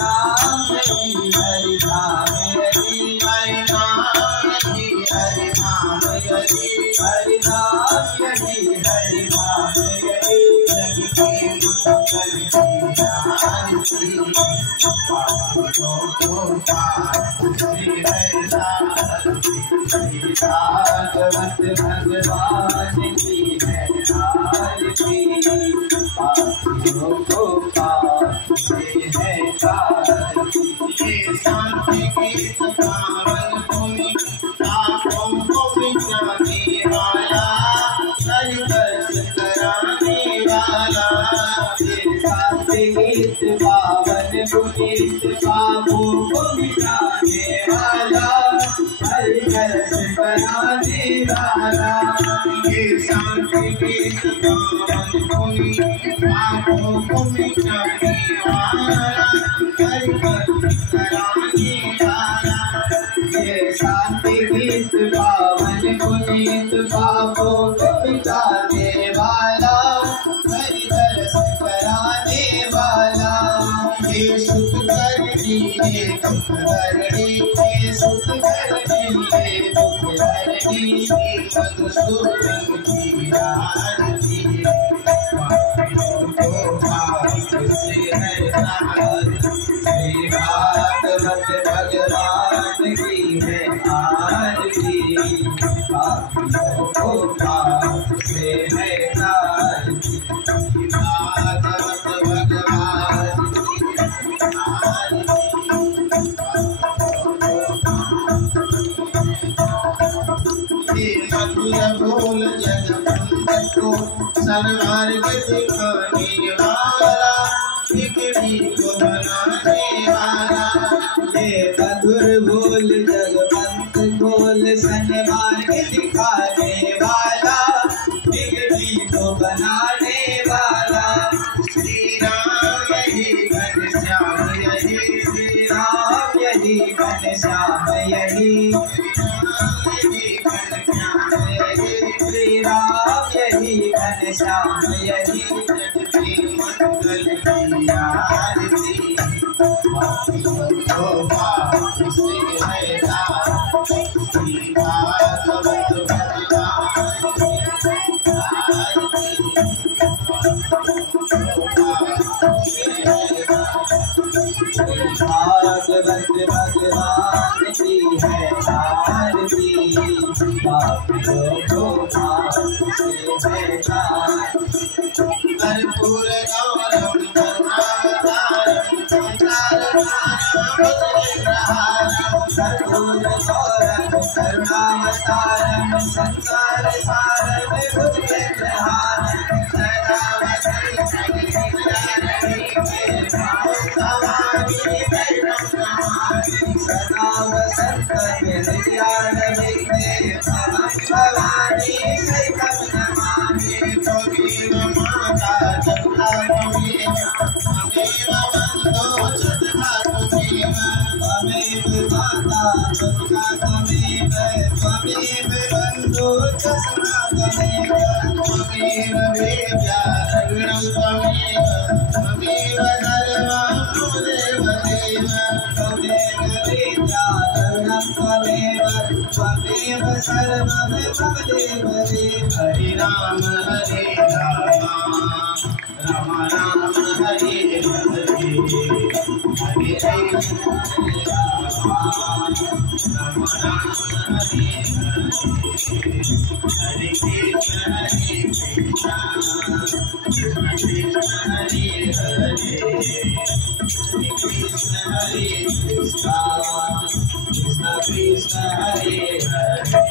नाम यही हरि नाम यही हरि नाम यही हरि नाम यही हरि नाम यही हरि नाम यही जग के मंगल की आरती पापियों को पाप से है आरती श्री भागवत भगवान की है आरती पापियों को पाप से है आरती ये शांति गीत पावन पुनि पापों को मिटाने वाला हरि दर्श कराने वाला ये शांति गीत पावन पुनीत पापों को मिटाने वाला हरि दर्श कराने वाला ये शांति गीत पावन पुनीत पापों को मिटाने वाला हरि दर्श कराने वाला ये शांति गीत पावन पुनीत पापों को मिटाने वाला हरि दर्श कराने वाला ये सुख करनी ये दुख हरणी ये सुख करनी ये दुख हरणी मधुसूदन की आरती पापियों को पाप से है आरती श्री भागवत भगवान की है आरती पापियों को पाप से है आरती भागवत भगवान की आरती मधुर बोल जगबंदन को सन्मार्ग दिखाने वाला बिगड़ी को बनाने वाला ये मधुर बोल जगबंद बोल सन्मार्ग दिखाने वाला बिगड़ी को बनाने वाला श्री राम यही घनश्याम यही श्री राम यही घनश्याम यही श्री राम यही घनश्याम यही जग के मंगल की आरती पापियों को पाप से है आरती श्री भागवत भगवान की आरती भागवत भगवान की है आरती पापियों को पाप से है आरती कर्पूर गौरम करुणावतारम कर्पूर गौरम करुणावतारम संसार सारम भुजगेन्द्रहारम सदा वसंत हृदयानन्दे भवानी सहितं नमामि त्वमेव माता जगता त्वमेव बन्धो जगता त्वमेव त्वमेव माता जगता त्वमेव त्वमेव बन्धो जगता त्वमेव त्वमेव वेद्या रविणं त्वमेव त्वमेव सर्वं देव देव त्वमेव वेद्या रविणं त्वमेव त्वमेव सर्वं मम देव देव हरे राम राम राम हरे हरे हरे राम राम हरे हरे कृष्ण हरे हरे कृष्ण हरे कृष्ण कृष्ण कृष्ण हरे हरे